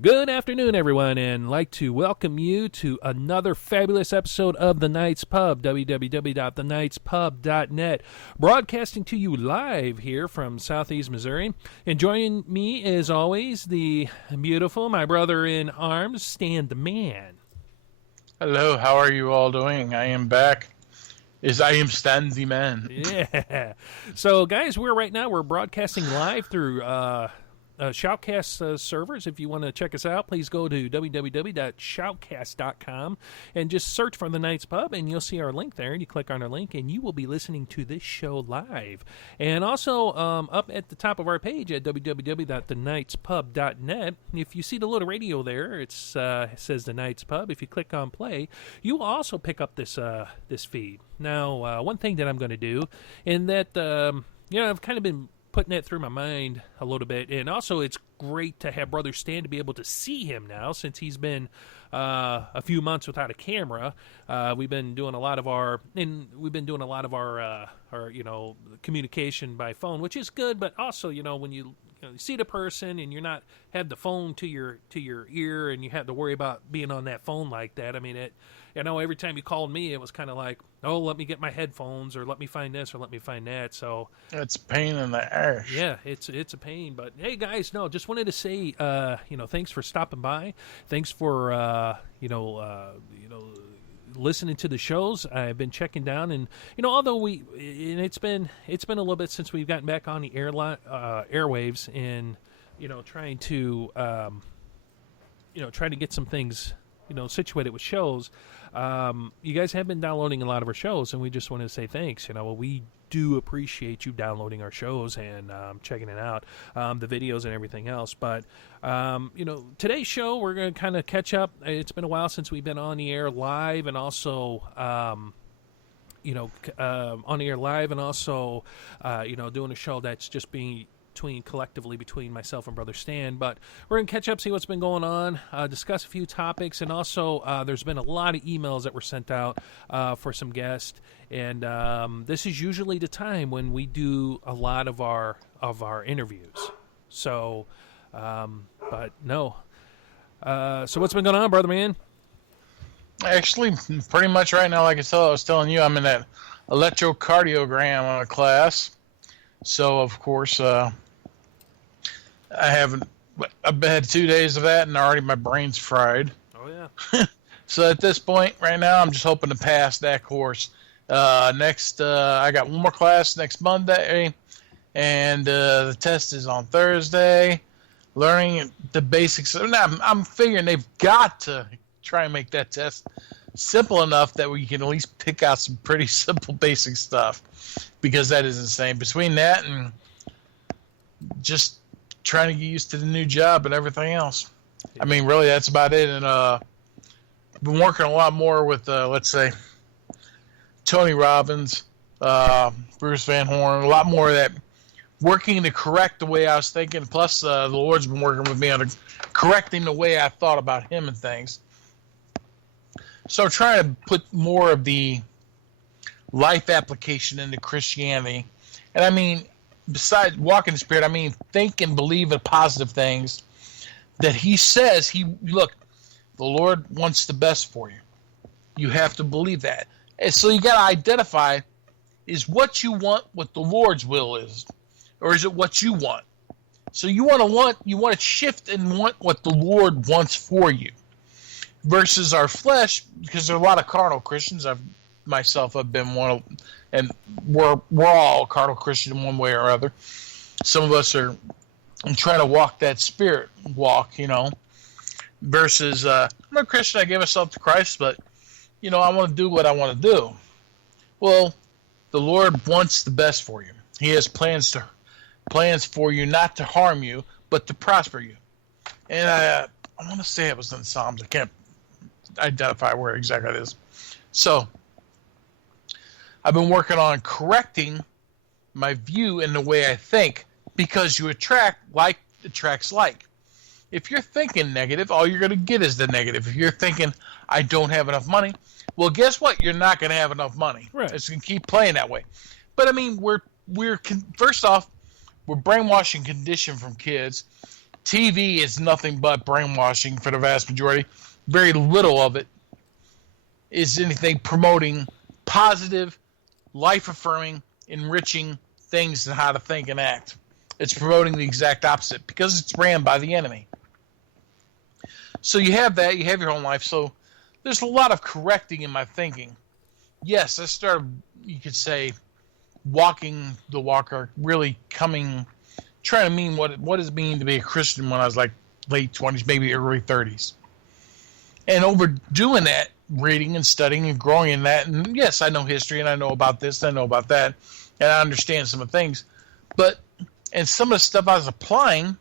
Good afternoon, everyone, and I'd like to welcome you to another fabulous episode of The Night's Pub, www.thenightspub.net, broadcasting to you live here from Southeast Missouri. And joining me, as always, the beautiful, my brother in arms, Stan the Man. Hello, how are you all doing? I am back. I am Stan the Man. Yeah. So, guys, we're broadcasting live through Shoutcast servers. If you want to check us out, please go to www.shoutcast.com and just search for The Night's Pub, and you'll see our link there. And you click on our link, and you will be listening to this show live. And also, up at the top of our page at www.thenightspub.net, if you see the little radio there, it says The Night's Pub. If you click on play, you will also pick up this feed. Now, one thing that I'm going to do, in that, I've kind of been putting that through my mind a little bit, and also it's great to have Brother Stan to be able to see him now, since he's been a few months without a camera. We've been doing a lot of our communication by phone, which is good, but also when you see the person and you're not have the phone to your ear, and you have to worry about being on that phone like that. I mean, every time you called me, it was kind of like, oh, let me get my headphones, or let me find this, or let me find that. So it's a pain in the ass. Yeah, it's a pain. But hey, guys, just wanted to say, thanks for stopping by. Thanks for listening to the shows. I've been checking down, and although it's been a little bit since we've gotten back on the airwaves, and trying to get some things situated with shows. You guys have been downloading a lot of our shows, and we just want to say thanks. We do appreciate you downloading our shows and checking it out, the videos and everything else. But today's show, we're going to kind of catch up. It's been a while since we've been on the air live, and also on the air live, and also doing a show that's just being collectively between myself and Brother Stan. But we're going to catch up, see what's been going on, discuss a few topics, and also there's been a lot of emails that were sent out for some guests, and this is usually the time when we do a lot of our interviews. So so what's been going on, Brother Man? Actually, pretty much right now, like I was telling you, I'm in that electrocardiogram class. So, of course, I've had 2 days of that, and already my brain's fried. Oh, yeah. So at this point, right now, I'm just hoping to pass that course. Next, I got one more class next Monday, and the test is on Thursday. Learning the basics. Now, I'm figuring they've got to try and make that test simple enough that we can at least pick out some pretty simple basic stuff, because that is insane. Between that and just trying to get used to the new job and everything else. Yeah. I mean, really, that's about it. And I've been working a lot more with, let's say, Tony Robbins, Bruce Van Horn, a lot more of that, working to correct the way I was thinking. Plus, the Lord's been working with me on correcting the way I thought about him and things. So trying to put more of the life application into Christianity. And I mean, besides walking in the Spirit, I mean, think and believe in positive things that he says. Look, the Lord wants the best for you. You have to believe that. And so you got to identify, is what you want what the Lord's will is, or is it what you want? So you want to shift and want what the Lord wants for you, versus our flesh, because there are a lot of carnal Christians. I've been one of, and we're all carnal Christian in one way or other. Some of us are trying to walk that spirit walk, versus I'm a Christian, I gave myself to Christ, but I want to do what I want to do. Well, the Lord wants the best for you. He has plans for you, not to harm you, but to prosper you. And I want to say it was in Psalms. I can't identify where exactly it is. So I've been working on correcting my view and the way I think, because you attract like attracts like. If you're thinking negative, all you're going to get is the negative. If you're thinking, I don't have enough money, well, guess what? You're not going to have enough money. Right. It's going to keep playing that way. But I mean, first off, we're brainwashing conditioned from kids TV is nothing but brainwashing for the vast majority. Very little of it is anything promoting positive, life-affirming, enriching things and how to think and act. It's promoting the exact opposite because it's ran by the enemy. So you have that. You have your own life. So there's a lot of correcting in my thinking. Yes, I started, you could say, walking the walk, or really trying to mean what does it mean to be a Christian when I was like late 20s, maybe early 30s. And over doing that, reading and studying and growing in that, and yes, I know history and I know about this and I know about that, and I understand some of the things, and some of the stuff I was applying,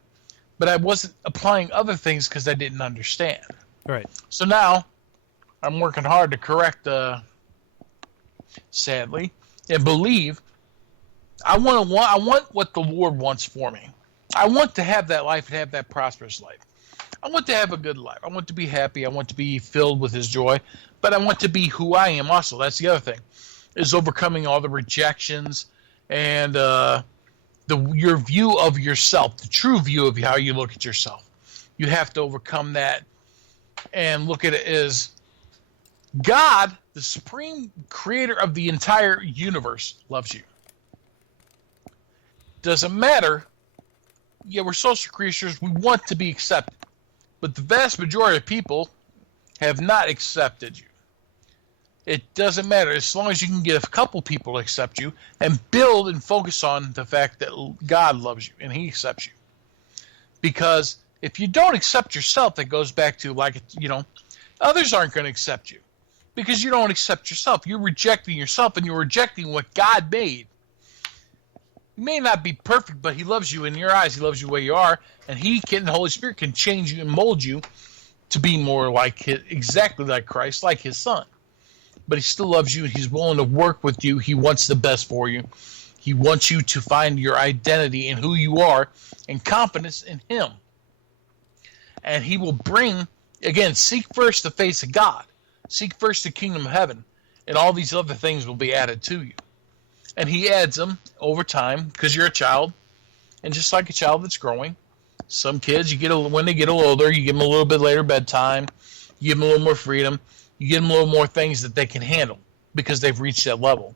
but I wasn't applying other things because I didn't understand. Right. So now I'm working hard to correct, sadly, and believe I want what the Lord wants for me. I want to have that life and have that prosperous life. I want to have a good life. I want to be happy. I want to be filled with His joy. But I want to be who I am also. That's the other thing, is overcoming all the rejections and your view of yourself, the true view of how you look at yourself. You have to overcome that and look at it as God, the supreme creator of the entire universe, loves you. Doesn't matter. Yeah, we're social creatures. We want to be accepted. But the vast majority of people have not accepted you. It doesn't matter. As long as you can get a couple people to accept you and build and focus on the fact that God loves you and He accepts you. Because if you don't accept yourself, that goes back to, others aren't going to accept you. Because you don't accept yourself. You're rejecting yourself and you're rejecting what God made. You may not be perfect, but He loves you in your eyes. He loves you where you are, and the Holy Spirit can change you and mold you to be more exactly like Christ, like His Son. But He still loves you. He's willing to work with you. He wants the best for you. He wants you to find your identity in who you are and confidence in Him. And He will bring, again, seek first the face of God. Seek first the kingdom of heaven, and all these other things will be added to you. And He adds them over time because you're a child. And just like a child that's growing, some kids, when they get a little older, you give them a little bit later bedtime. You give them a little more freedom. You give them a little more things that they can handle because they've reached that level.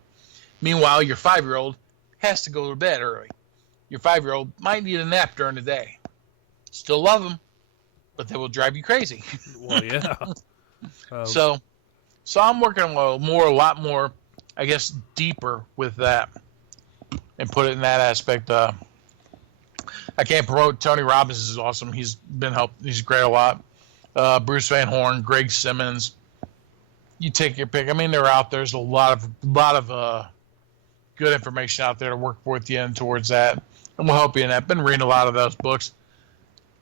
Meanwhile, your 5-year-old has to go to bed early. Your 5-year-old might need a nap during the day. Still love them, but they will drive you crazy. Well, yeah. So I'm working a lot more, I guess, deeper with that and put it in that aspect. I can't promote Tony Robbins is awesome. He's been helped. He's great a lot. Bruce Van Horn, Greg Simmons. You take your pick. I mean, they're out there. There's a lot of good information out there to work with you and towards that, and we'll help you in that. Been reading a lot of those books,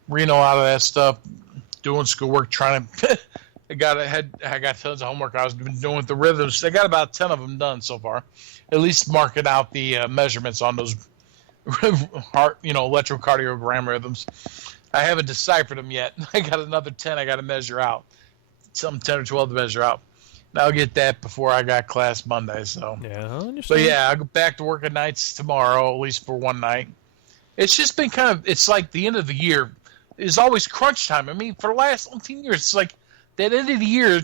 reading a lot of that stuff, doing schoolwork, trying to. I got tons of homework I was doing with the rhythms. I got about 10 of them done so far. At least marking out the measurements on those heart, electrocardiogram rhythms. I haven't deciphered them yet. I got another 10 I got to measure out. Some 10 or 12 to measure out. And I'll get that before I got class Monday. So yeah, I understand. But yeah, I'll go back to work at nights tomorrow, at least for one night. It's just been it's like the end of the year is always crunch time. I mean, for the last 18 years, it's like that end of the year,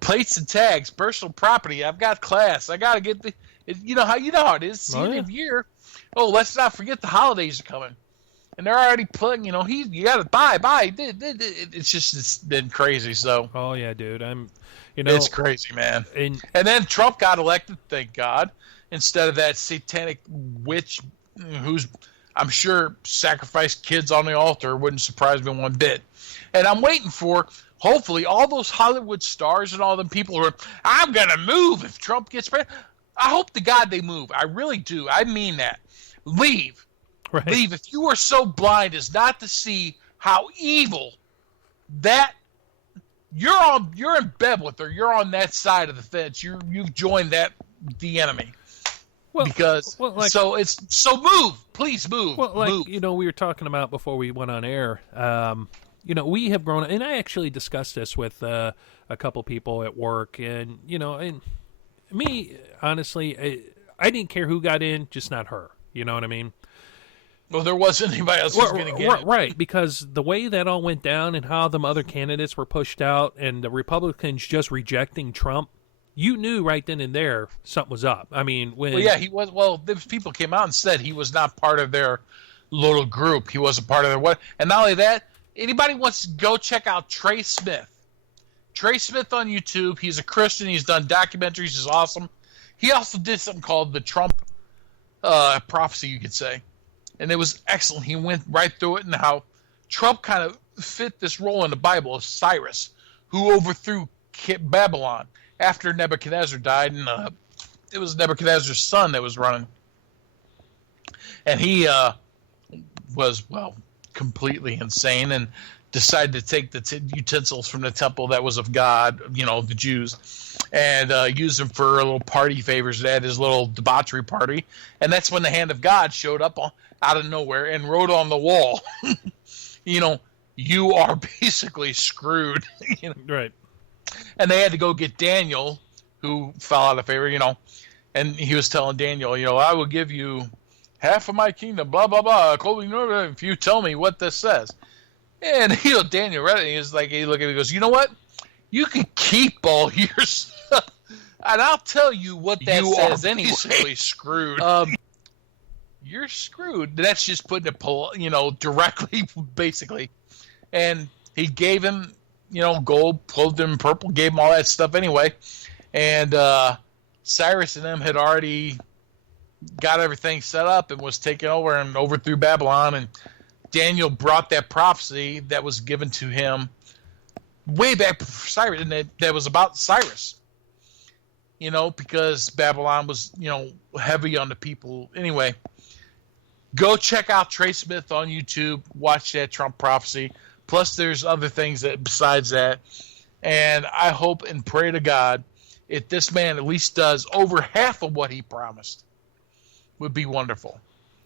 plates and tags, personal property. I've got class. I got to get you know how it is. It's the end of the year. Oh, let's not forget the holidays are coming, and they're already putting. You got to buy. It's been crazy. So. Oh yeah, dude. It's crazy, man. And then Trump got elected. Thank God. Instead of that satanic witch, who's I'm sure sacrificed kids on the altar, wouldn't surprise me one bit. And I'm waiting for. Hopefully, all those Hollywood stars and all them people are, I'm going to move if Trump gets president. I hope to God they move. I really do. I mean that. Leave. Right. Leave. If you are so blind as not to see how evil that you're in bed with her. You're on that side of the fence. You've joined the enemy. Well, so move. Please move. Well, move. We were talking about before we went on air. We have grown, and I actually discussed this with a couple people at work, and and me, honestly, I didn't care who got in, just not her. You know what I mean? Well, there wasn't anybody else who's going to get it. Right, because the way that all went down and how the other candidates were pushed out and the Republicans just rejecting Trump, you knew right then and there something was up. I mean, when... Well, yeah, he was... Well, those people came out and said he was not part of their little group. He wasn't part of their... What? And not only that, anybody wants to go check out Trey Smith. Trey Smith on YouTube. He's a Christian. He's done documentaries. He's awesome. He also did something called the Trump prophecy, you could say. And it was excellent. He went right through it and how Trump kind of fit this role in the Bible of Cyrus, who overthrew Babylon after Nebuchadnezzar died. And it was Nebuchadnezzar's son that was running. And he was, well, completely insane and decided to take the utensils from the temple that was of God, the Jews, and use them for little party favors at his little debauchery party. And that's when the hand of God showed up out of nowhere and wrote on the wall, you are basically screwed. Right. And they had to go get Daniel, who fell out of favor, and he was telling Daniel, I will give you half of my kingdom, blah, blah, blah, if you tell me what this says. And Daniel read it, and he's like, he looked at me and goes, you know what? You can keep all your stuff, and I'll tell you what that says anyway. Basically screwed. You're screwed. That's just putting it, directly, basically. And he gave him, gold, clothed him in purple, gave him all that stuff anyway. And Cyrus and them had already got everything set up and was taken over and overthrew Babylon. And Daniel brought that prophecy that was given to him way back before Cyrus, and that was about Cyrus. Because Babylon was, heavy on the people. Anyway, go check out Trey Smith on YouTube. Watch that Trump prophecy. Plus, there's other things that besides that. And I hope and pray to God, if this man at least does over half of what he promised, would be wonderful.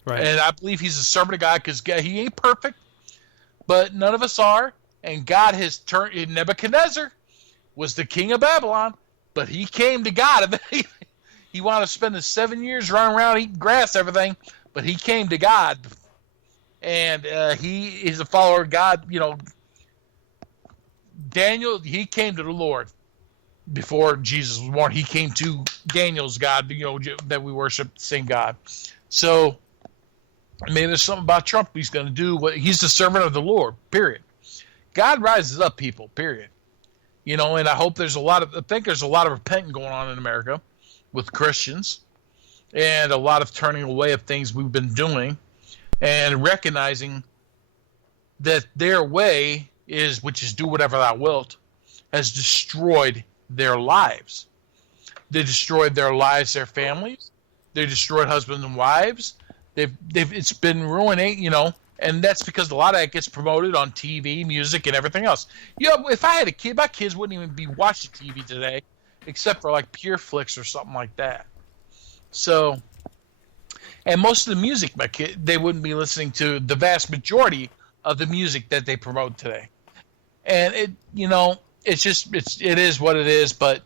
Right. And I believe he's a servant of God because he ain't perfect, but none of us are. And God has turned. Nebuchadnezzar was the king of Babylon, but he came to God. He wanted to spend the 7 years running around eating grass, everything, but he came to God. And he is a follower of God. Daniel, he came to the Lord before Jesus was born. He came to Daniel's God, that we worship, the same God. So maybe there's something about Trump he's going to do. He's the servant of the Lord, period. God rises up people, period. And I hope I think there's a lot of repenting going on in America with Christians and a lot of turning away of things we've been doing and recognizing that their way which is do whatever thou wilt, has destroyed their lives. They destroyed their lives, their families. They destroyed husbands and wives. It's been ruining, and that's because a lot of it gets promoted on TV, music, and everything else. If I had a kid, my kids wouldn't even be watching TV today, except for like Pure Flix or something like that. So, and most of the music, they wouldn't be listening to the vast majority of the music that they promote today. And it is what it is. But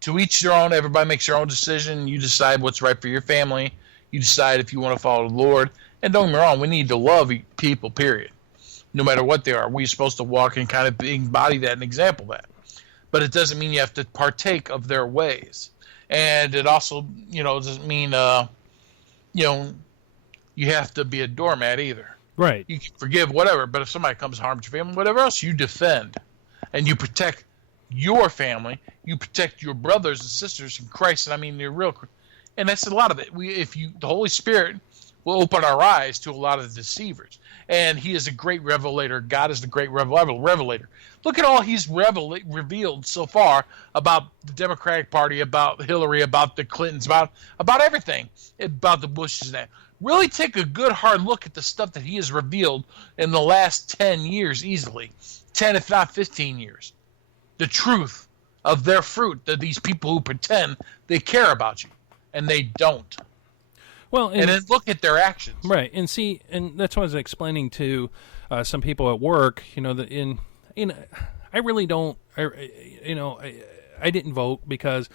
to each their own. Everybody makes their own decision. You decide what's right for your family. You decide if you want to follow the Lord. And don't get me wrong, we need to love people, period. No matter what they are. We're supposed to walk and kind of embody that and example that. But it doesn't mean you have to partake of their ways. And it also, doesn't mean, you have to be a doormat either. Right. You can forgive whatever, but if somebody comes harms your family, whatever else, you defend. And you protect your family. You protect your brothers and sisters in Christ. And I mean, they're real. And that's a lot of it. The Holy Spirit will open our eyes to a lot of the deceivers. And he is a great revelator. God is the great revelator. Look at all he's revealed so far about the Democratic Party, about Hillary, about the Clintons, about everything, about the Bushes and that. Really take a good hard look at the stuff that he has revealed in the last 10 years easily. 10, if not 15 years. The truth of their fruit, that these people who pretend they care about you, and they don't. Well, and then look at their actions. Right, and see, and that's what I was explaining to some people at work. I really don't. I didn't vote because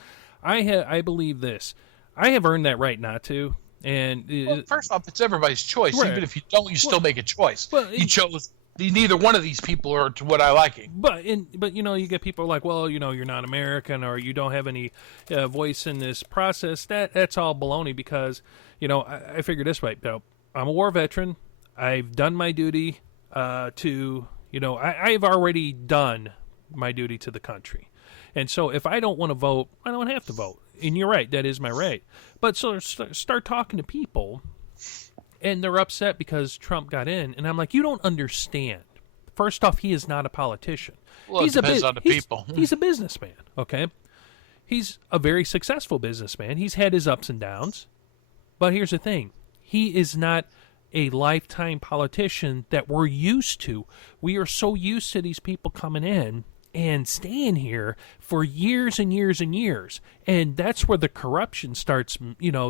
I believe this. I have earned that right not to. And Well, first off, it's everybody's choice. Right. Even if you don't, you still make a choice. Well, You chose neither one of these people are to what I liking. but you get people like, well, you're not American or you don't have any voice in this process. That's all baloney because I figure this way. I'm a war veteran. I've done my duty I've already done my duty to the country. And so if I don't want to vote, I don't have to vote. And you're right, that is my right. But so start talking to people, and they're upset because Trump got in. And I'm like, you don't understand. First off, he is not a politician. Well, it depends on the people. He's a businessman, okay? He's a very successful businessman. He's had his ups and downs. But here's the thing. He is not a lifetime politician that we're used to. We are so used to these people coming in and staying here for years and years and years. And that's where the corruption starts,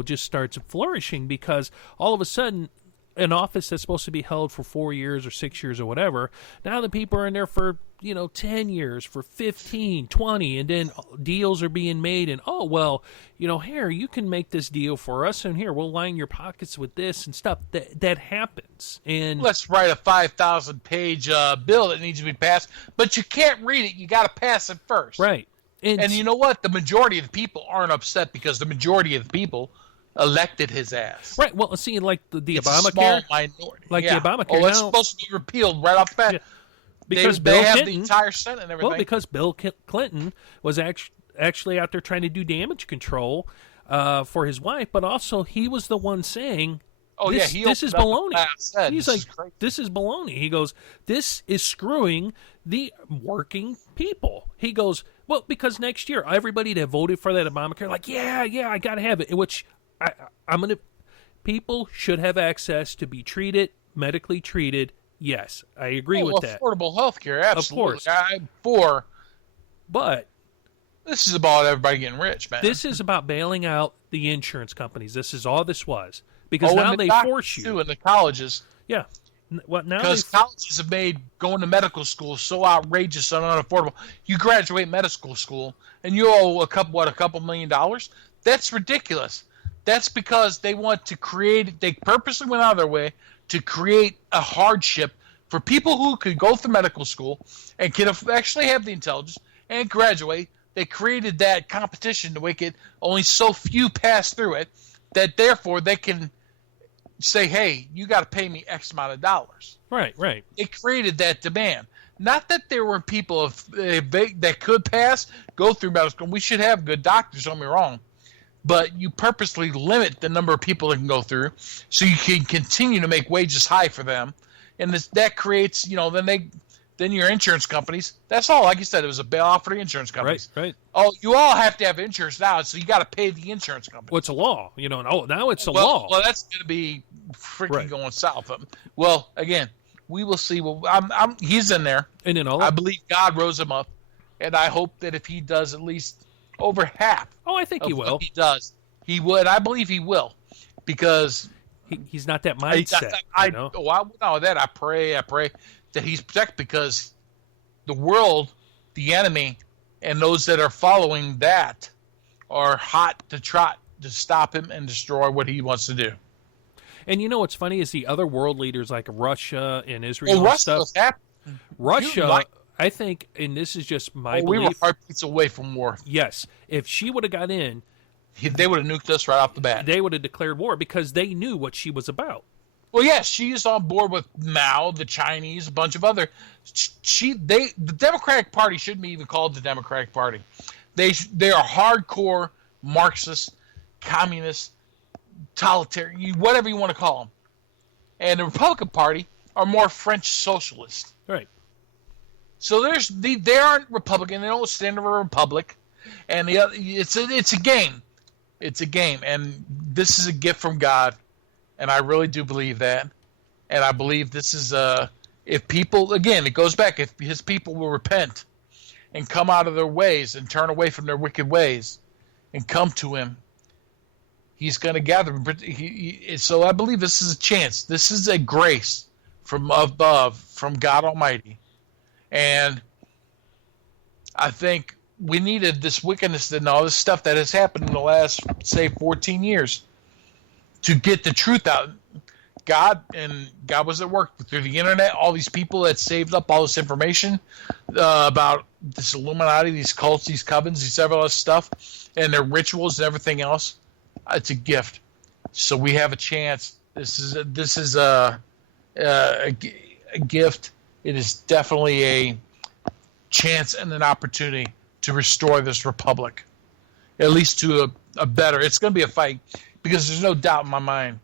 just starts flourishing because all of a sudden, an office that's supposed to be held for 4 years or 6 years or whatever, now the people are in there for, 10 years, for 15, 20, and then deals are being made and, here, you can make this deal for us, and here, we'll line your pockets with this and stuff. That happens. And let's write a 5,000-page bill that needs to be passed, but you can't read it. You got to pass it first. Right. And you know what? The majority of the people aren't upset because the majority of the people elected his ass. Right. Well, see, like the It's Obamacare. a small minority. Like the Obamacare. Oh, it's now, supposed to be repealed right off the bat. Yeah. Because they Bill have Clinton, the entire Senate and everything. Well, because Bill Clinton was actually out there trying to do damage control for his wife, but also he was the one saying, this is baloney. He's like, this is baloney. He goes, this is screwing the working people. He goes, well, because next year, everybody that voted for that Obamacare, like, yeah, I got to have it, which people should have access to be medically treated. Yes, I agree with that. Affordable health care, absolutely. Of course. But this is about everybody getting rich, man. This is about bailing out the insurance companies. This is all this was. Because now they force you. Too, in the colleges. Yeah. Because colleges have made going to medical school so outrageous and unaffordable. You graduate medical school and you owe a couple $1 million? That's ridiculous. That's because they want to they purposely went out of their way to create a hardship for people who could go through medical school and can actually have the intelligence and graduate. They created that competition to make it only so few pass through it that therefore they can say, hey, you got to pay me X amount of dollars. Right. They created that demand. Not that there were people that could go through medical school. We should have good doctors, don't get me wrong. But you purposely limit the number of people that can go through so you can continue to make wages high for them. And that creates, then your insurance companies, that's all. Like you said, it was a bailout for the insurance companies. Right. Oh, you all have to have insurance now, so you got to pay the insurance company. Well, it's a law. Now it's a law. Well, that's going to be freaking going south. Well, again, we will see. Well, he's in there. And I believe God rose him up, and I hope that if he does at least over half. Oh, I think he will. He does. He would. I believe he will, because he's not that mindset. I pray that he's protected, because the world, the enemy, and those that are following that are hot to trot to stop him and destroy what he wants to do. And what's funny is the other world leaders like Russia and Israel and stuff. Russia, I think, and this is just my belief. We were heartbeats away from war. Yes. If she would have got in, they would have nuked us right off the bat. They would have declared war because they knew what she was about. Well, yes, she is on board with Mao, the Chinese, a bunch of other. The Democratic Party shouldn't be even called the Democratic Party. They are hardcore Marxist, communist, totalitarian, whatever you want to call them. And the Republican Party are more French socialist. Right. So they aren't Republican. They don't stand for a republic, and it's a game. It's a game, and this is a gift from God, and I really do believe that. And I believe this is if people, again, it goes back, if his people will repent and come out of their ways and turn away from their wicked ways and come to him, he's going to gather. So I believe this is a chance. This is a grace from above, from God Almighty. And I think we needed this wickedness and all this stuff that has happened in the last, say, 14 years to get the truth out. God was at work through the internet. All these people that saved up all this information about this Illuminati, these cults, these covens, these all this stuff, and their rituals and everything else. It's a gift. So we have a chance. This is a gift. It is definitely a chance and an opportunity to restore this republic, at least to a better. It's going to be a fight, because there's no doubt in my mind.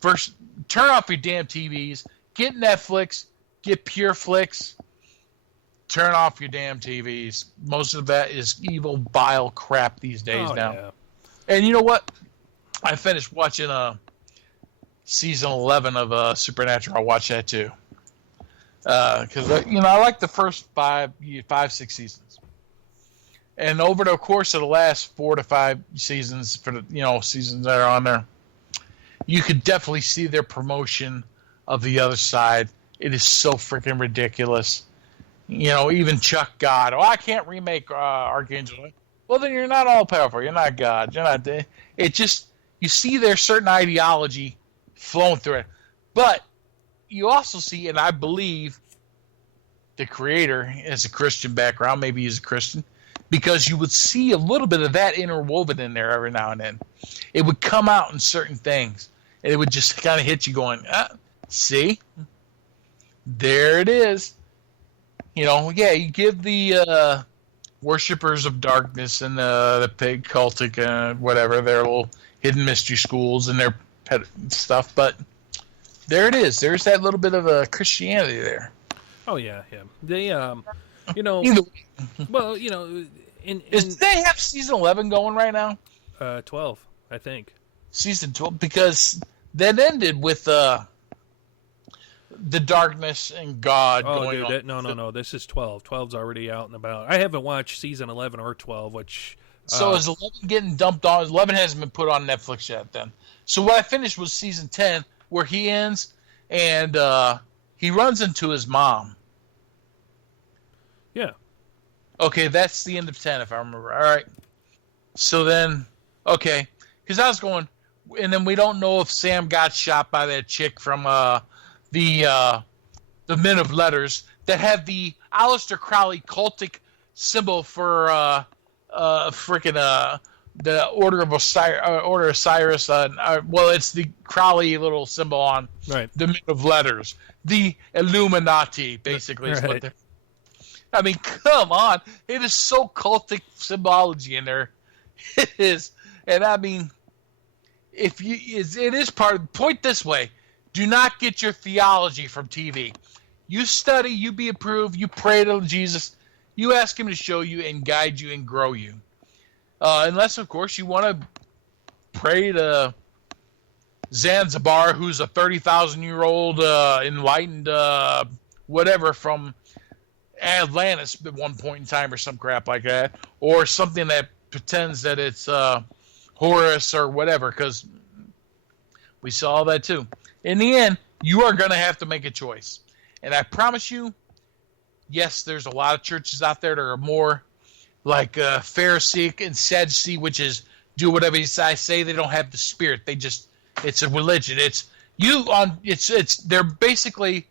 First, turn off your damn TVs. Get Netflix. Get Pure Flix. Turn off your damn TVs. Most of that is evil, vile crap these days now. Yeah. And you know what? I finished watching season 11 of Supernatural. I watched that too. Because I like the first 6 seasons. And over the course of the last 4 to 5 seasons, for the seasons that are on there, you could definitely see their promotion of the other side. It is so freaking ridiculous. Even Chuck God. Oh, I can't remake Archangel. Well, then you're not all powerful. You're not God. You're not. It just, you see there's certain ideology flowing through it, but you also see, and I believe the creator has a Christian background. Maybe he's a Christian, because you would see a little bit of that interwoven in there every now and then. It would come out in certain things, and it would just kind of hit you going, see? There it is. You give the worshippers of darkness and the pig cultic, whatever, their little hidden mystery schools and their pet stuff, but there it is. There's that little bit of Christianity there. Oh, yeah. They, well, Does they have season 11 going right now? 12, I think. Season 12, because that ended with the darkness and God going on. No. This is 12. 12's already out and about. I haven't watched season 11 or 12, which... So is 11 getting dumped on? 11 hasn't been put on Netflix yet then. So what I finished was season 10, where he ends, and he runs into his mom. Yeah. Okay, that's the end of 10, if I remember. All right. So then, okay. Because I was going, and then we don't know if Sam got shot by that chick from the Men of Letters that have the Aleister Crowley cultic symbol for the Order of Osiris. Well, it's the Crowley little symbol on the Men of Letters. The Illuminati, basically, is what they're... I mean, come on. It is so cultic symbology in there. It is. And I mean, it is point this way. Do not get your theology from TV. You study, you be approved, you pray to Jesus, you ask him to show you and guide you and grow you. Unless, of course, you want to pray to Zanzibar, who's a 30,000-year-old enlightened whatever from Atlantis at one point in time or some crap like that, or something that pretends that it's Horus or whatever, because we saw that too. In the end, you are going to have to make a choice. And I promise you, yes, there's a lot of churches out there that are more like Pharisee and Sadducee, which is do whatever I say. They don't have the spirit. It's a religion. They're basically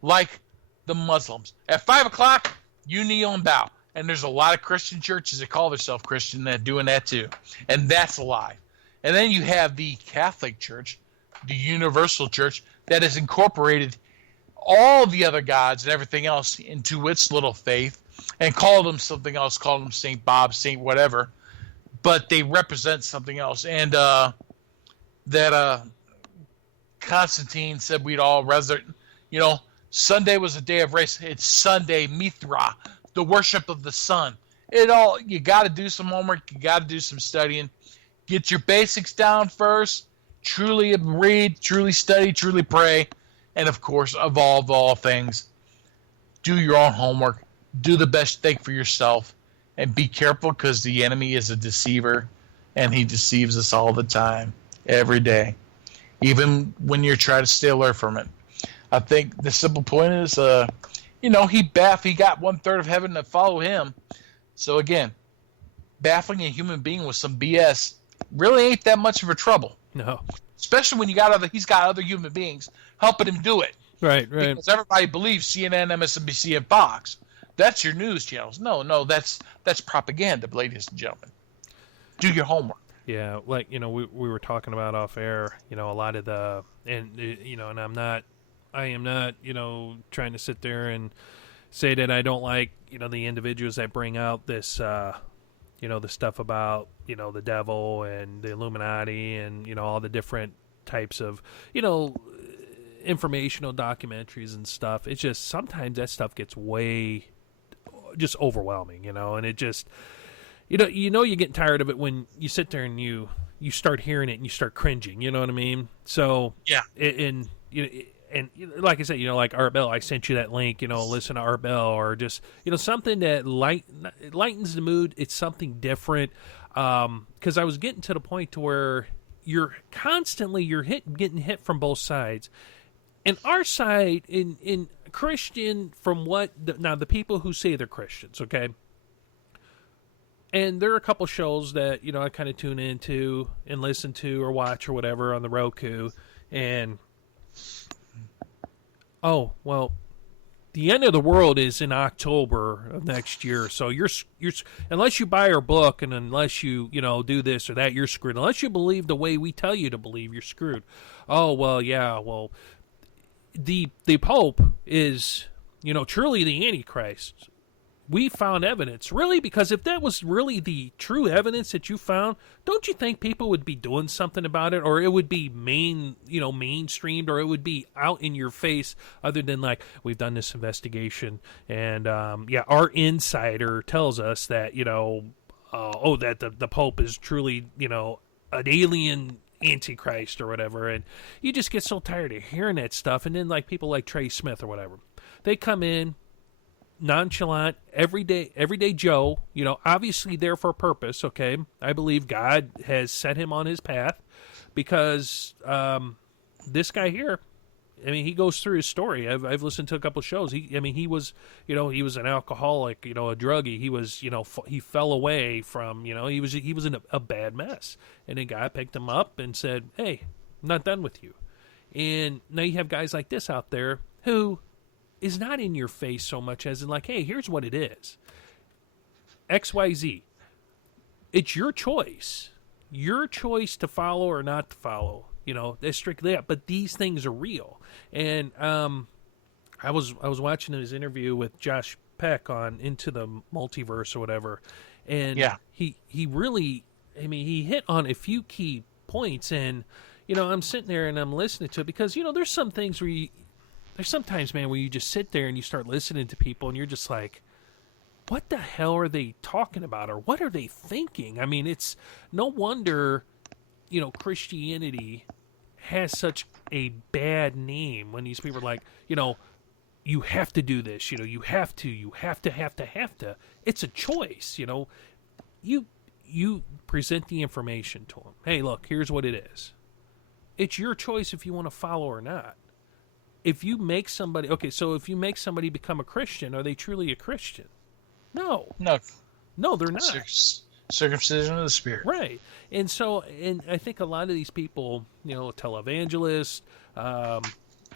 like the Muslims. At 5 o'clock, you kneel and bow. And there's a lot of Christian churches that call themselves Christian that are doing that too. And that's a lie. And then you have the Catholic Church, the Universal Church, that has incorporated all the other gods and everything else into its little faith and called them something else, called them St. Bob, St. whatever. But they represent something else. And that Constantine said we'd all Sunday was a day of rest. It's Sunday Mithra, the worship of the sun. You got to do some homework. You got to do some studying. Get your basics down first. Truly read, truly study, truly pray. And, of course, evolve all things. Do your own homework. Do the best thing for yourself. And be careful, because the enemy is a deceiver. And he deceives us all the time, every day. Even when you're trying to stay alert from it. I think the simple point is, he got 1/3 of heaven to follow him. So again, baffling a human being with some BS really ain't that much of a trouble. No. especially when he's got other human beings helping him do it. Right. Because everybody believes CNN, MSNBC, and Fox. That's your news channels. No, that's propaganda, ladies and gentlemen. Do your homework. Yeah, like, we were talking about off air, a lot of and I am not, trying to sit there and say that I don't like, the individuals that bring out this, the stuff about, the devil and the Illuminati and, all the different types of, informational documentaries and stuff. It's just sometimes that stuff gets way just overwhelming, and it just, you're getting tired of it when you sit there and you start hearing it and you start cringing, you know what I mean? So yeah, and like I said, like Art Bell, I sent you that link, listen to Art Bell, or just, something that lightens the mood. It's something different. Because I was getting to the point to where you're getting hit from both sides. And our side in Christian, from now the people who say they're Christians, okay? And there are a couple shows that, I kind of tune into and listen to or watch or whatever on the Roku. And, oh, well, the end of the world is in October of next year. So you're unless you buy our book and unless you, do this or that, you're screwed. Unless you believe the way we tell you to believe, you're screwed. Oh, well, yeah, well, the Pope is, truly the Antichrist. We found evidence. Really? Because if that was really the true evidence that you found, don't you think people would be doing something about it? Or it would be mainstreamed, or it would be out in your face, other than like, we've done this investigation and, our insider tells us that, that the Pope is truly, an alien Antichrist or whatever. And you just get so tired of hearing that stuff. And then like people like Trey Smith or whatever, they come in, nonchalant, everyday Joe, obviously there for a purpose, okay? I believe God has set him on his path because this guy here, he goes through his story. I've listened to a couple of shows. He was, he was an alcoholic, a druggie. He was, he fell away from, he was in a bad mess. And a guy picked him up and said, hey, I'm not done with you. And now you have guys like this out there who is not in your face so much as in like, hey, here's what it is. XYZ. It's your choice. Your choice to follow or not to follow. That's strictly that. But these things are real. And I was watching his interview with Josh Peck on Into the Multiverse or whatever. And yeah, he really, he hit on a few key points. And, I'm sitting there and I'm listening to it because, there's some things where there's sometimes, man, where you just sit there and you start listening to people and you're just like, what the hell are they talking about? Or what are they thinking? It's no wonder, Christianity has such a bad name when these people are like, you have to do this, you have to. It's a choice, You present the information to them. Hey, look, here's what it is. It's your choice if you want to follow or not. If you make somebody become a Christian, are they truly a Christian? No, they're not. Circumcision of the spirit, right? And so, and I think a lot of these people, televangelists, a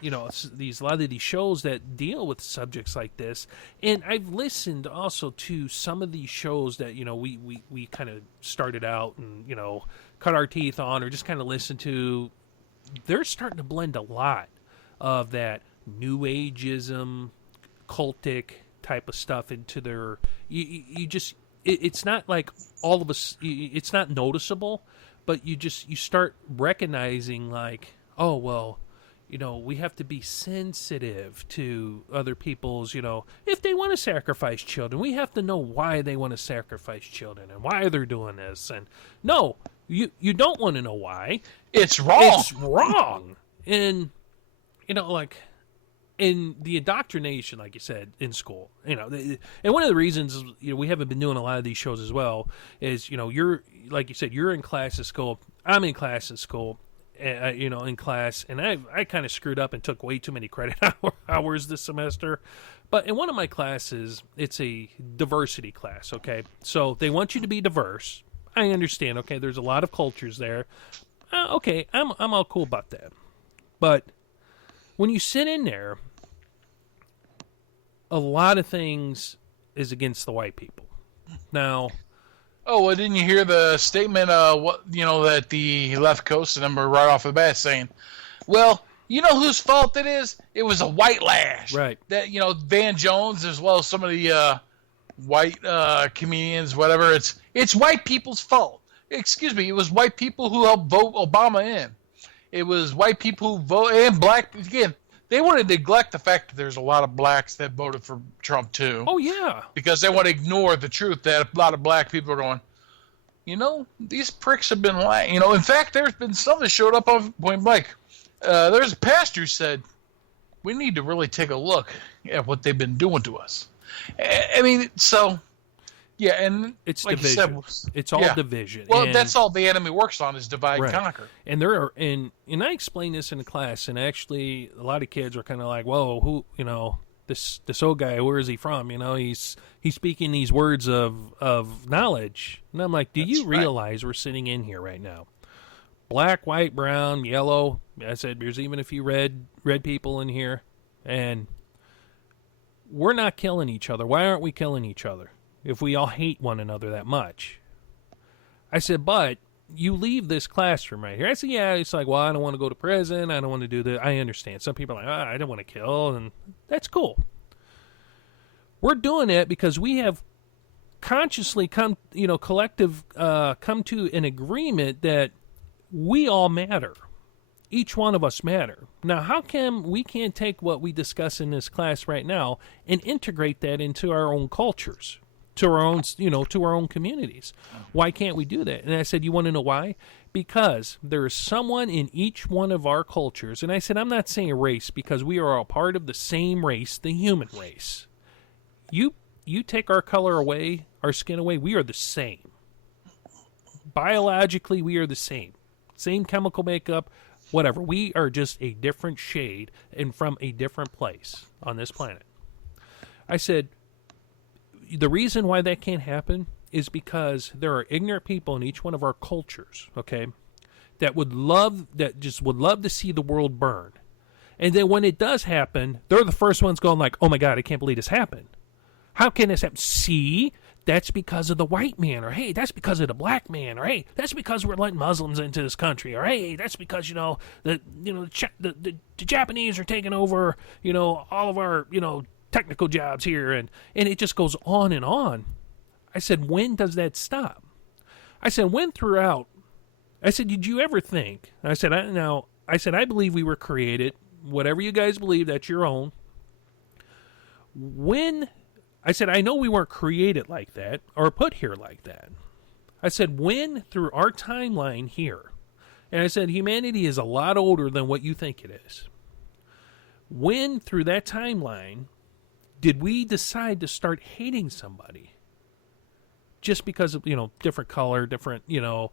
lot of these shows that deal with subjects like this, and I've listened also to some of these shows that we kind of started out and cut our teeth on, or just kind of listened to. They're starting to blend a lot of that New Ageism, cultic type of stuff into their. It's not like all of us. It's not noticeable, but you start recognizing like, oh well, we have to be sensitive to other people's. If they want to sacrifice children, we have to know why they want to sacrifice children and why they're doing this. And no, you don't want to know why. It's wrong. It's wrong. And like in the indoctrination, like you said, in school, and one of the reasons we haven't been doing a lot of these shows as well is you're like you said, you're in class at school, I'm in class at school, in class, and I kind of screwed up and took way too many credit hours this semester. But in one of my classes, it's a diversity class. Okay, so they want you to be diverse. I understand. Okay, there's a lot of cultures there. Okay, I'm all cool about that. But when you sit in there, a lot of things is against the white people. Now, Oh, well, didn't you hear the statement? That the left coast and them were right off the bat saying, "Well, you know whose fault it is? It was a white lash." right? That Van Jones, as well as some of the white comedians, whatever. It's white people's fault. Excuse me, it was white people who helped vote Obama in. It was white people who vote and black again. They want to neglect the fact that there's a lot of blacks that voted for Trump too. Oh yeah, Because they want to ignore the truth that a lot of black people are going, these pricks have been lying. In fact, there's been some that showed up on point blank. There's a pastor who said, we need to really take a look at what they've been doing to us. I mean, so, yeah, and it's like division. you said, It's all division. Well, and that's all the enemy works on is divide and conquer. And there are, and I explained this in the class, and actually a lot of kids were kind of like, "Whoa, who, this old guy? Where is he from? He's speaking these words of knowledge." And I'm like, "Do you realize we're sitting in here right now? Black, white, brown, yellow." I said, "There's even a few red people in here, and we're not killing each other. Why aren't we killing each other if we all hate one another that much?" I said, "But you leave this classroom right here." I said, "Yeah." It's like, "Well, I don't want to go to prison. I don't want to do that." I understand. Some people are like, "I don't want to kill," and that's cool. We're doing it because we have consciously come to an agreement that we all matter. Each one of us matter. Now, how come we can't take what we discuss in this class right now and integrate that into our own cultures, to our own communities? Why can't we do that? And I said, you want to know why? Because there is someone in each one of our cultures, and I said, I'm not saying race because we are a part of the same race, the human race. You take our color away, our skin away, we are the same. Biologically, we are the same. Same chemical makeup, whatever. We are just a different shade and from a different place on this planet. I said, the reason why that can't happen is because there are ignorant people in each one of our cultures, okay, that would love to see the world burn. And then when it does happen, they're the first ones going like, "Oh my God, I can't believe this happened. How can this happen? See, that's because of the white man," or "Hey, that's because of the black man," or "Hey, that's because we're letting Muslims into this country," or "Hey, that's because the Japanese are taking over all of our technical jobs here," and it just goes on and on. I said, when does that stop? I said, when throughout. I said, did you ever think? I said, I believe we were created. Whatever you guys believe, that's your own. I said, I know we weren't created like that or put here like that. I said, when through our timeline here, and I said, humanity is a lot older than what you think it is. When through that timeline did we decide to start hating somebody? Just because of, different color, different, you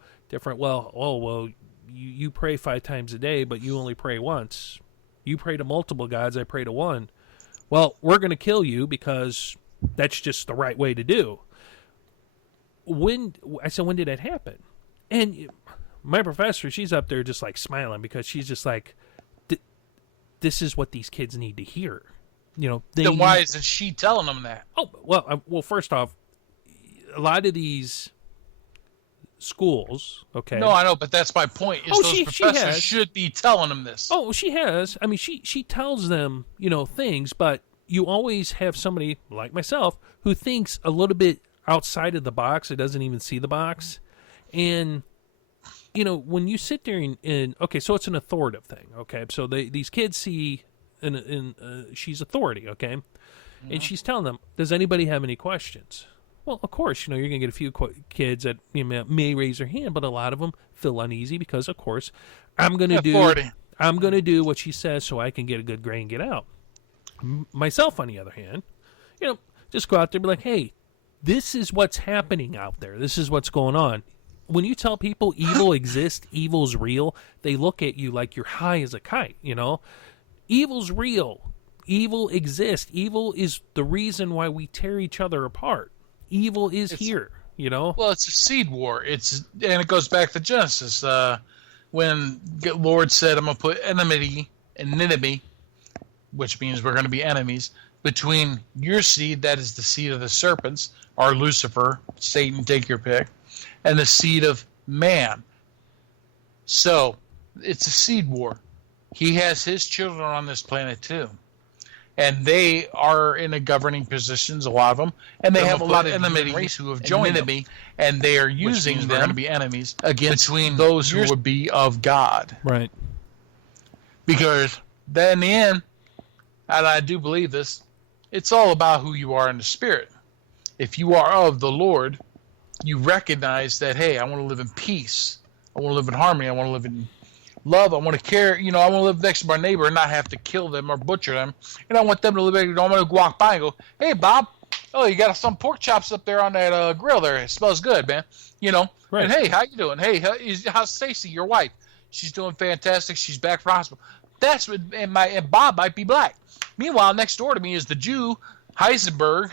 pray 5 times a day, but you only pray once. You pray to multiple gods, I pray to one. Well, we're going to kill you because that's just the right way to do. When did that happen? And my professor, she's up there just like smiling because she's just like, this is what these kids need to hear. Then why isn't she telling them that? Oh, well, first off, a lot of these schools, okay. No, I know, but that's my point. Those professors should be telling them this. Oh, she has. I mean, she tells them, things, but you always have somebody like myself who thinks a little bit outside of the box. It doesn't even see the box. And, when you sit there and okay, so it's an authoritative thing, okay? So these kids see, she's authority, okay? Mm-hmm. And she's telling them, does anybody have any questions? Well, of course, you're going to get a few kids that may raise their hand, but a lot of them feel uneasy because, of course, I'm going to do what she says so I can get a good grade and get out. Myself, on the other hand, just go out there and be like, hey, this is what's happening out there. This is what's going on. When you tell people evil exists, evil's real, they look at you like you're high as a kite, Evil's real. Evil exists. Evil is the reason why we tear each other apart. Evil is here, Well, it's a seed war. And it goes back to Genesis. when the Lord said, I'm going to put enmity and Nineveh, which means we're going to be enemies, between your seed, that is the seed of the serpents, or Lucifer, Satan, take your pick, and the seed of man. So, it's a seed war. He has his children on this planet too. And they are in a governing positions, a lot of them, and they have a lot of enmity race who have joined them, and they are using them going to be enemies against between those who would be of God. Right. Because then in the end, and I do believe this, it's all about who you are in the spirit. If you are of the Lord, you recognize that, hey, I want to live in peace. I want to live in harmony. I want to live in love. I want to care. I want to live next to my neighbor and not have to kill them or butcher them. And I want them to live. I want to walk by and go, "Hey, Bob, oh, you got some pork chops up there on that grill there. It smells good, man." Right. And hey, how you doing? Hey, how's Stacy, your wife? She's doing fantastic. She's back from hospital. That's what. And Bob might be black. Meanwhile, next door to me is the Jew Heisenberg,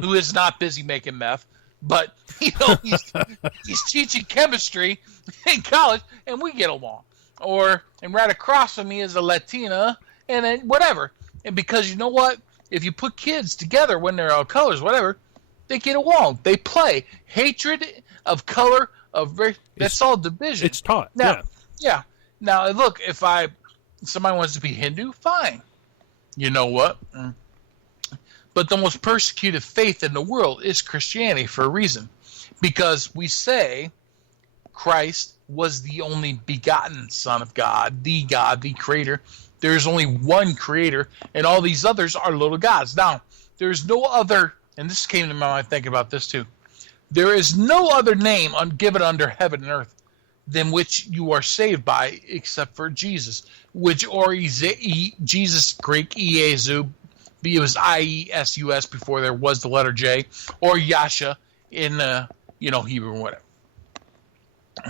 who is not busy making meth. But he's teaching chemistry in college, and we get along. And right across from me is a Latina, and then whatever. And because you know what, if you put kids together when they're all colors, whatever, they get along. They play. Hatred of color that's all division. It's taught. Now, yeah. Now look, if somebody wants to be Hindu, fine. You know what? But the most persecuted faith in the world is Christianity for a reason. Because we say Christ was the only begotten Son of God, the Creator. There's only one Creator, and all these others are little gods. Now, there's no other, and this came to my mind thinking about this too. There is no other name given under heaven and earth than which you are saved by except for Jesus, Jesus, Greek, Iesu, it was I-E-S-U-S before there was the letter J, or Yasha in Hebrew or whatever.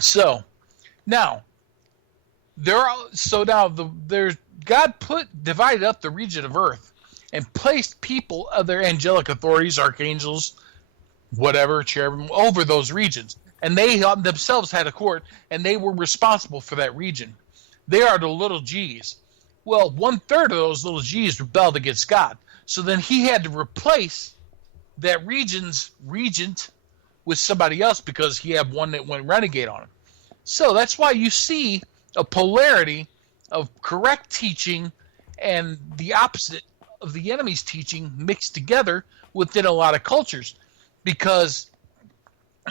So now God divided up the region of earth and placed people, other angelic authorities, archangels, whatever, cherubim, over those regions, and they themselves had a court, and they were responsible for that region. They are the little G's. Well, 1/3 of those little G's rebelled against God. So then he had to replace that region's regent with somebody else because he had one that went renegade on him. So that's why you see a polarity of correct teaching and the opposite of the enemy's teaching mixed together within a lot of cultures. Because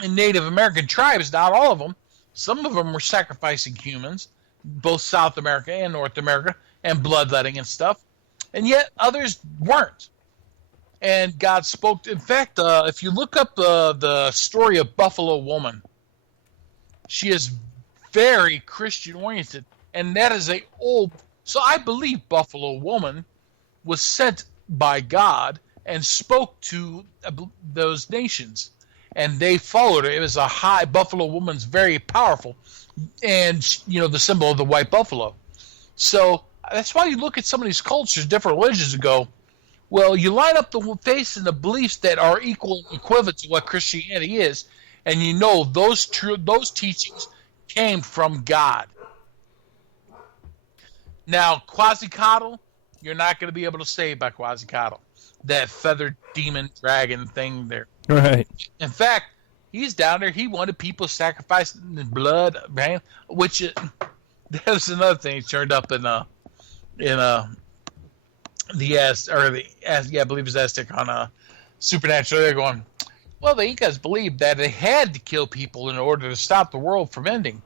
in Native American tribes, not all of them, some of them were sacrificing humans, both South America and North America, and bloodletting and stuff, and yet others weren't. And God spoke. In fact, if you look up the story of Buffalo Woman, she is very Christian oriented, and that is So I believe Buffalo Woman was sent by God and spoke to those nations, and they followed her. It was Buffalo Woman's very powerful, and the symbol of the white buffalo. So that's why you look at some of these cultures, different religions, and go, well, you line up the face and the beliefs that are equivalent to what Christianity is, and those teachings came from God. Now, Quetzalcoatl, you're not going to be able to save by Quetzalcoatl, that feathered demon dragon thing there. Right. In fact, he's down there. He wanted people sacrificing blood, man. Which that was another thing. He turned up in I believe it was Aztec on Supernatural. They're going, well, the Incas believed that they had to kill people in order to stop the world from ending.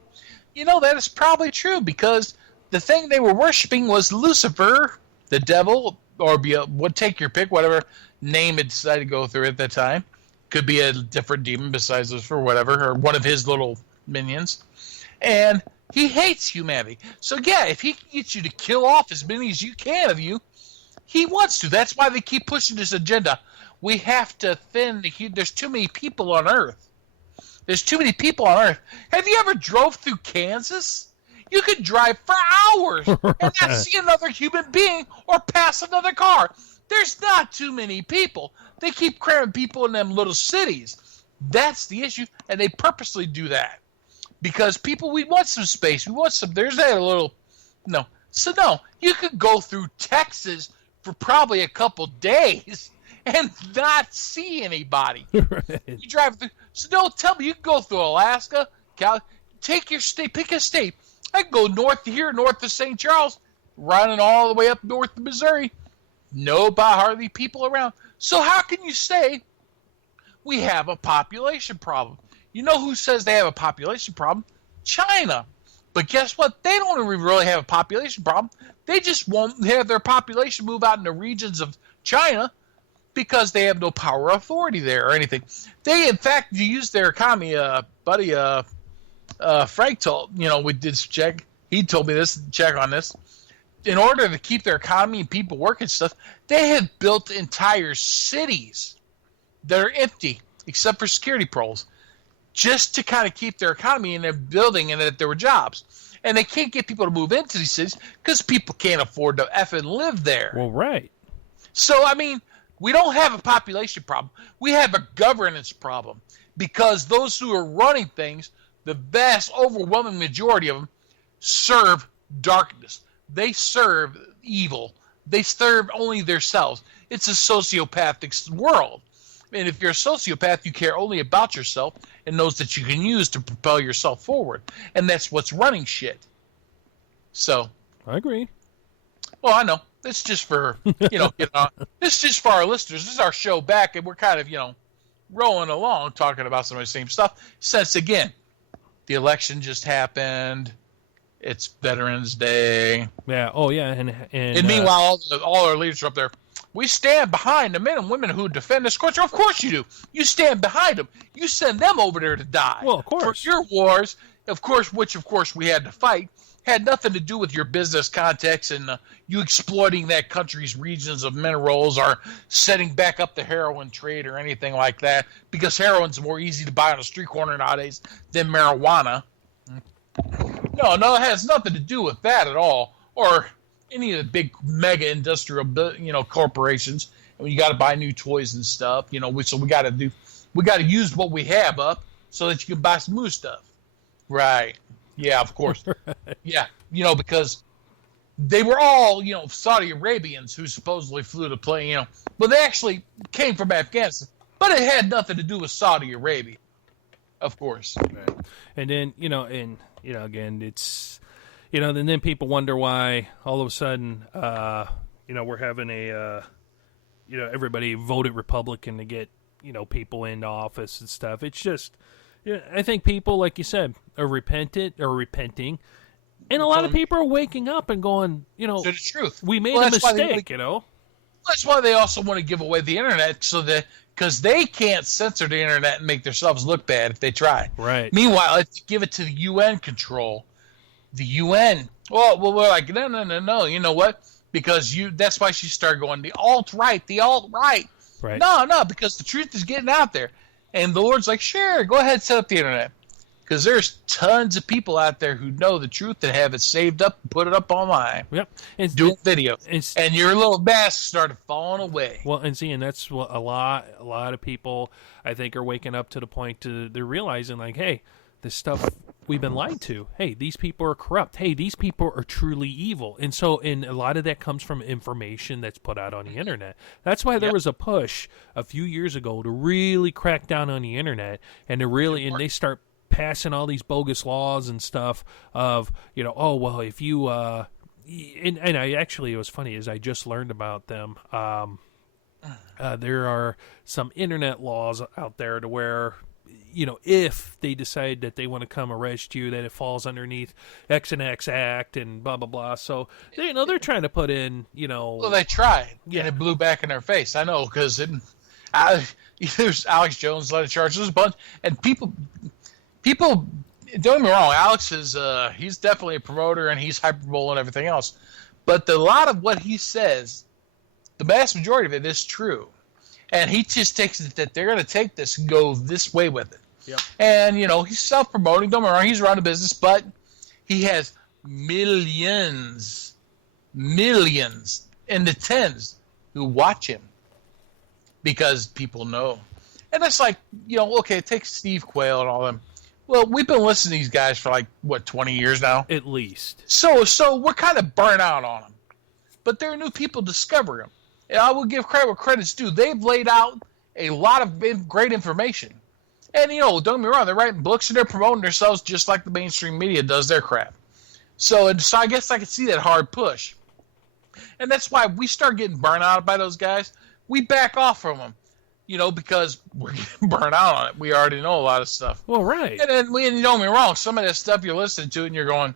That is probably true, because the thing they were worshiping was Lucifer, the devil, or take your pick, whatever name it decided to go through at that time. Could be a different demon besides Lucifer, whatever, or one of his little minions. And he hates humanity. So yeah, if he can get you to kill off as many as you can of you, he wants to. That's why they keep pushing this agenda. We have to there's too many people on Earth. There's too many people on Earth. Have you ever drove through Kansas? You could drive for hours and not see another human being or pass another car. There's not too many people. They keep cramming people in them little cities. That's the issue, and they purposely do that. because we want some space. We want some. There's that little, no. So no, you could go through Texas for probably a couple days and not see anybody. Right. You drive through. So don't tell me you can go through Alaska, take your state, pick a state. I can go north of St. Charles, running all the way up north to Missouri. Hardly people around. So how can you say we have a population problem? You know who says they have a population problem? China. But guess what? They don't really have a population problem. They just won't have their population move out into regions of China because they have no power or authority there or anything. They, in fact, use their economy. Buddy Frank told, we did check. He told me this, check on this. In order to keep their economy and people working stuff, they have built entire cities that are empty except for security patrols, just to kind of keep their economy in their building and that there were jobs. And they can't get people to move into these cities because people can't afford to effing live there. Well, right. So, I mean, we don't have a population problem. We have a governance problem because those who are running things, the vast, overwhelming majority of them, serve darkness. They serve evil. They serve only themselves. It's a sociopathic world. And if you're a sociopath, you care only about yourself and knows that you can use to propel yourself forward. And that's what's running shit. So. I agree. Well, I know. It's just for, this is just for our listeners. This is our show back, and we're kind of, rolling along talking about some of the same stuff. Since, again, the election just happened. It's Veterans Day. Yeah. Oh, yeah. And meanwhile, all our leaders are up there. We stand behind the men and women who defend this country. Of course you do. You stand behind them. You send them over there to die. Well, of course. For your wars, which we had to fight, had nothing to do with your business context and you exploiting that country's regions of minerals or setting back up the heroin trade or anything like that, because heroin's more easy to buy on a street corner nowadays than marijuana. No, it has nothing to do with that at all, or any of the big mega industrial, corporations. And you got to buy new toys and stuff, so we got to use what we have up so that you can buy some new stuff. Right. Yeah, of course. Yeah. Because they were all, Saudi Arabians who supposedly flew the plane, but they actually came from Afghanistan, but it had nothing to do with Saudi Arabia, of course. Right. And then, again, it's, and then people wonder why all of a sudden, we're having everybody voted Republican to get, people into office and stuff. It's just, I think people, like you said, are repenting. And a lot of people are waking up and going, to the truth. We made a mistake, That's why they also want to give away the internet because they can't censor the internet and make themselves look bad if they try. Right. Meanwhile, if you give it to the UN control, the UN, well, we're like, no. You know what? Because that's why she started going, the alt-right. Right. No, because the truth is getting out there. And the Lord's like, sure, go ahead and set up the internet. Because there's tons of people out there who know the truth and have it saved up and put it up online. Yep. Doing video. And your little mask started falling away. Well, and that's what a lot of people, I think, are waking up to the point they're realizing, like, hey, this stuff we've been lied to. Hey, these people are corrupt. Hey, these people are truly evil. And a lot of that comes from information that's put out on the internet. That's why there was a push a few years ago to really crack down on the internet and they start passing all these bogus laws and stuff of, if you, and I actually, it was funny is I just learned about them. There are some internet laws out there to where, if they decide that they want to come arrest you, that it falls underneath X and X Act and blah, blah, blah. So, they're trying to put in, Well, they tried, and it blew back in their face. I know, because there's Alex Jones led a charge. There's a bunch, and people, don't get me wrong, Alex is, he's definitely a promoter, and he's hyperbole and everything else. But a lot of what he says, the vast majority of it is true. And he just takes it that they're going to take this and go this way with it. Yep. And, he's self-promoting. Don't get me wrong, he's running a business, but he has millions in the tens who watch him because people know. And it's like, okay, take Steve Quayle and all them. Well, we've been listening to these guys for like, what, 20 years now? At least. So we're kind of burnt out on them. But there are new people discovering them. And I will give credit where credit's due. They've laid out a lot of great information. And, don't get me wrong, they're writing books and they're promoting themselves just like the mainstream media does their crap. So I guess I could see that hard push. And that's why we start getting burnt out by those guys. We back off from them, because we're getting burnt out on it. We already know a lot of stuff. Well, right. And then, don't get me wrong, some of that stuff you're listening to and you're going,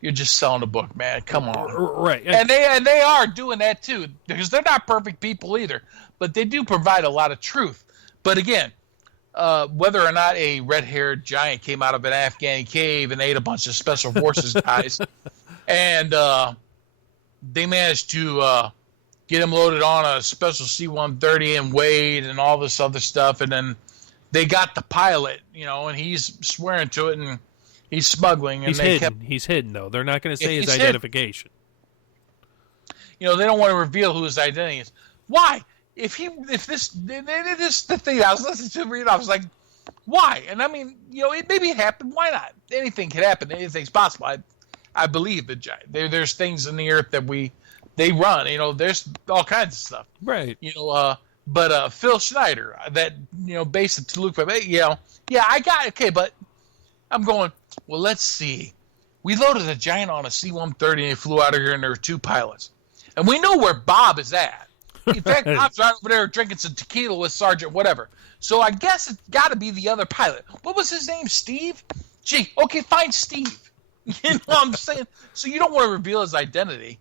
you're just selling a book, man. Come on. Right. And they are doing that too, because they're not perfect people either. But they do provide a lot of truth. But again, whether or not a red-haired giant came out of an Afghani cave and ate a bunch of special forces guys, and they managed to get him loaded on a special C-130 and weighed and all this other stuff, and then they got the pilot, and he's swearing to it, and he's smuggling. And He's hidden, though. They're not going to say his hidden. identification. They don't want to reveal who his identity is. Why? The thing I was listening to, I was like, why? And I mean, maybe it happened. Why not? Anything could happen. Anything's possible. I believe that there's things in the earth that they run. There's all kinds of stuff. Right. But Phil Schneider, that based in Toulouse, I got it. Okay, but I'm going. Well, let's see. We loaded a giant on a C-130 and he flew out of here, and there were 2 pilots, and we know where Bob is at. In fact, Bob's right over there drinking some tequila with Sergeant whatever. So I guess it's got to be the other pilot. What was his name? Steve? Gee, okay, find Steve. You know what I'm saying? So you don't want to reveal his identity.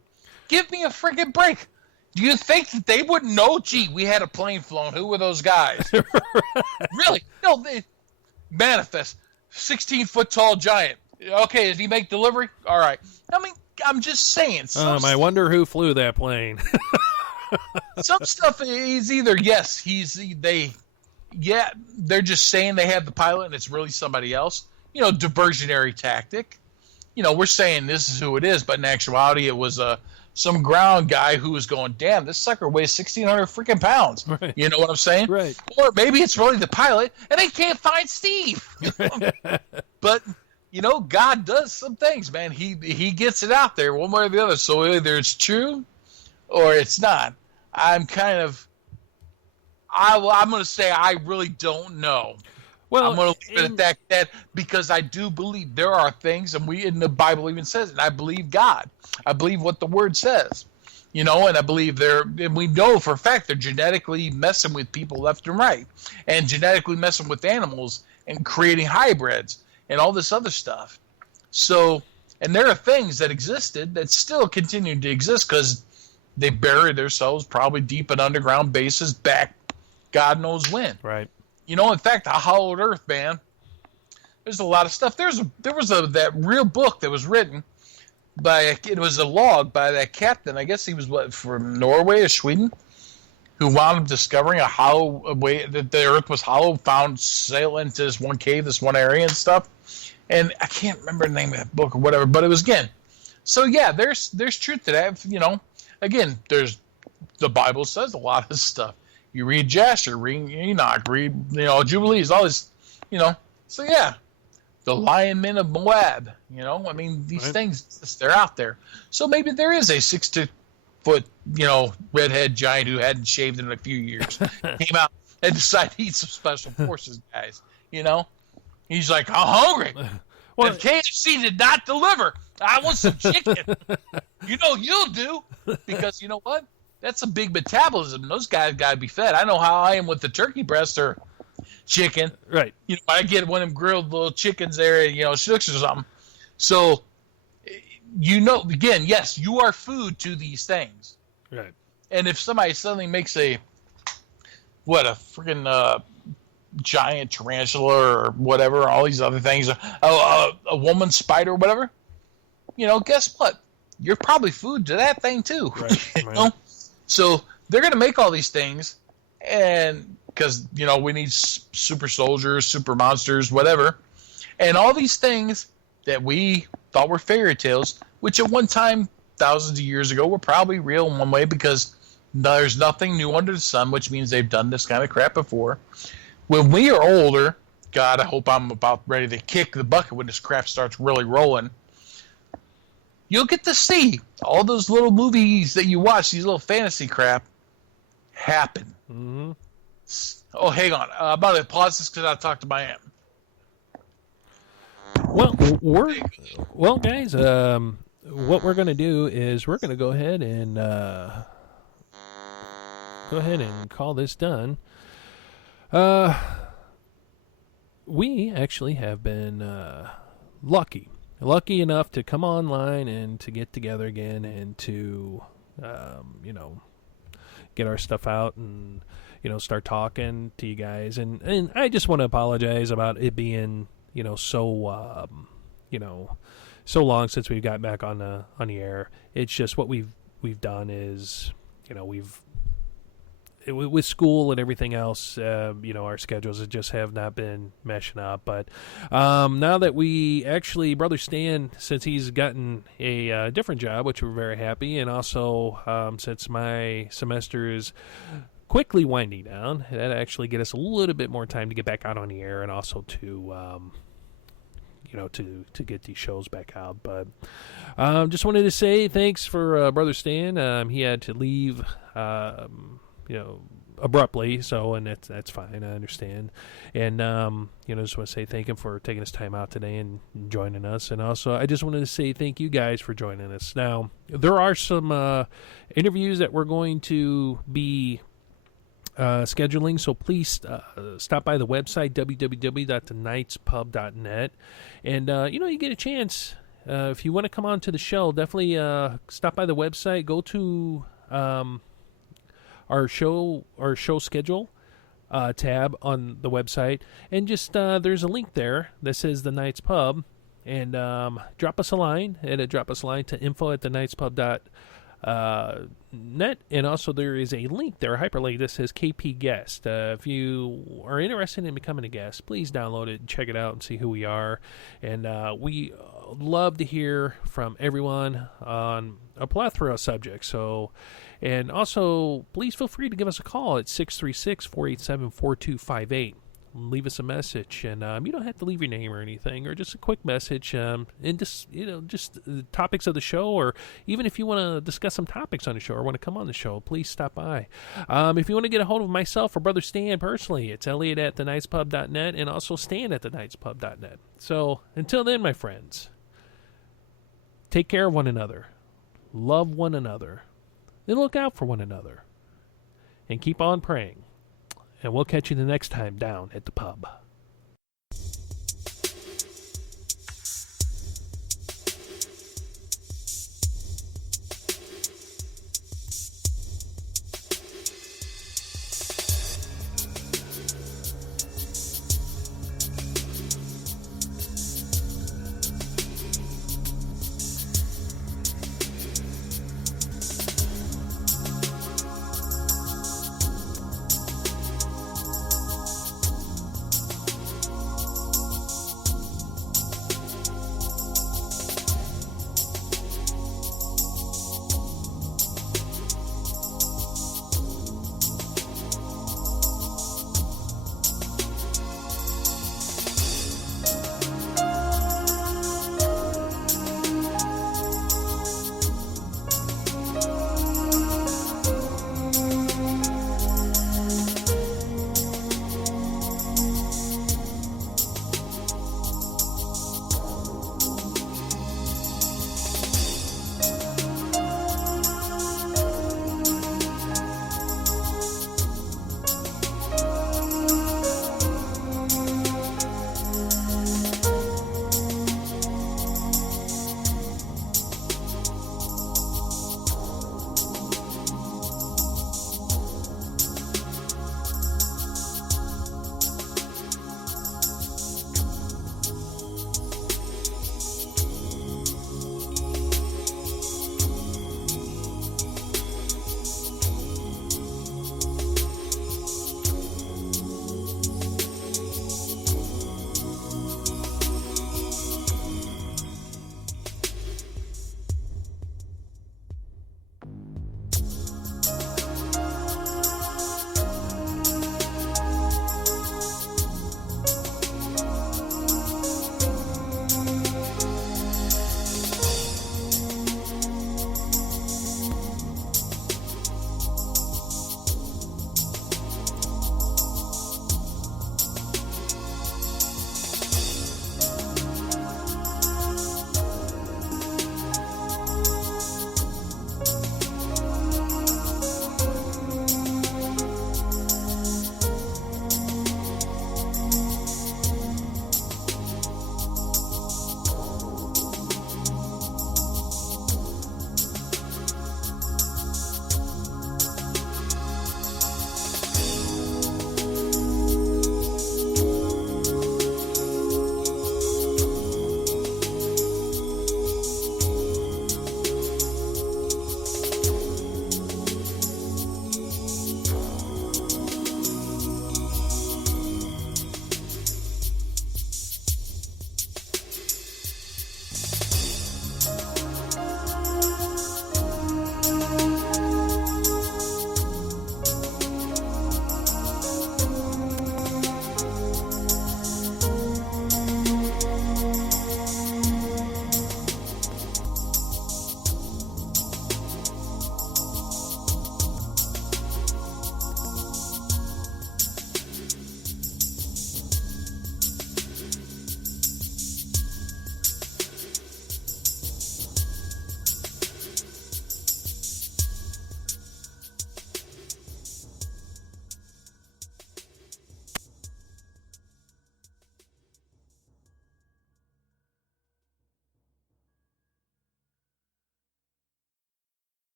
Give me a freaking break. Do you think that they wouldn't know? Gee, we had a plane flown. Who were those guys? Really? No, they manifest. 16-foot tall giant. Okay, did he make delivery? All right. I mean, I'm just saying. I wonder who flew that plane. Some stuff is either they're just saying they have the pilot and it's really somebody else. Diversionary tactic. We're saying this is who it is, but in actuality it was some ground guy who was going, damn, this sucker weighs 1,600 freaking pounds. Right. You know what I'm saying? Right. Or maybe it's really the pilot and they can't find Steve. But God does some things, man. He gets it out there one way or the other. So either it's true or it's not. I'm going to say I really don't know. Well, I'm going to leave it at that because I do believe there are things, and in the Bible even says it. I believe God. I believe what the Word says, and I believe and we know for a fact they're genetically messing with people left and right, and genetically messing with animals and creating hybrids and all this other stuff. So, and there are things that existed that still continue to exist because they buried themselves probably deep in underground bases back God knows when. Right. In fact, a hollowed earth, man. There's a lot of stuff. There was that real book that was written it was a log by that captain. I guess he was from Norway or Sweden, who wound up discovering a way that the earth was hollow, sail into this one cave, this one area and stuff. And I can't remember the name of that book or whatever, but it was again. So yeah, there's truth to that. Again, the Bible says a lot of stuff. You read Jasher, read Enoch, read Jubilees, all this, So yeah, the Lion Men of Moab. These things, they're out there. So maybe there is a 6-foot, redhead giant who hadn't shaved in a few years, came out and decided to eat some special forces guys. He's like, I'm hungry. Well, if KFC did not deliver, I want some chicken. You'll do. Because you know what? That's a big metabolism. Those guys got to be fed. I know how I am with the turkey breast or chicken. Right. I get one of them grilled little chickens there, shooks or something. So, again, yes, you are food to these things. Right. And if somebody suddenly makes a freaking giant tarantula or whatever, all these other things, a woman spider or whatever, guess what? You're probably food to that thing too. Right. So they're going to make all these things, and because we need super soldiers, super monsters, whatever, and all these things that we thought were fairy tales, which at one time, thousands of years ago, were probably real in one way because there's nothing new under the sun, which means they've done this kind of crap before. When we are older God, I hope I'm about ready to kick the bucket when this crap starts really rolling. You'll get to see all those little movies that you watch, these little fantasy crap, happen. Mm-hmm. Oh, hang on. I'm about to pause this because I talked to my aunt. Well, guys. What we're gonna do is we're gonna go ahead and call this done. We actually have been lucky enough to come online and to get together again and to get our stuff out and start talking to you guys. And I just want to apologize about it being so so long since we've got back on the air. It's just what we've done is with school and everything else, our schedules just have not been meshing up. But now that we actually, Brother Stan, since he's gotten a different job, which we're very happy, and also since my semester is quickly winding down, that actually get us a little bit more time to get back out on the air and also to to get these shows back out. But just wanted to say thanks for Brother Stan. He had to leave abruptly, so, and that's fine, I understand. And just want to say thank him for taking his time out today and joining us. And also I just wanted to say thank you guys for joining us. Now, there are some interviews that we're going to be scheduling, so please stop by the website www.thenightspub.net, and you get a chance, if you want to come on to the show, definitely stop by the website, go to our show schedule tab on the website, and just there's a link there that says The Night's Pub, and drop us a line to info@thenightspub.net, and also there is a link there, a hyperlink that says KP Guest. If you are interested in becoming a guest, please download it and check it out and see who we are. And we love to hear from everyone on a plethora of subjects. So, and also please feel free to give us a call at 636-487-4258. Leave us a message, and you don't have to leave your name or anything, or just a quick message, and just topics of the show, or even if you want to discuss some topics on the show or want to come on the show, please stop by. If you want to get a hold of myself or Brother Stan personally, it's Elliot@thenightspub.net, and also Stan@thenightspub.net. So until then, my friends, take care of one another, love one another, and look out for one another, and keep on praying. And we'll catch you the next time down at the pub.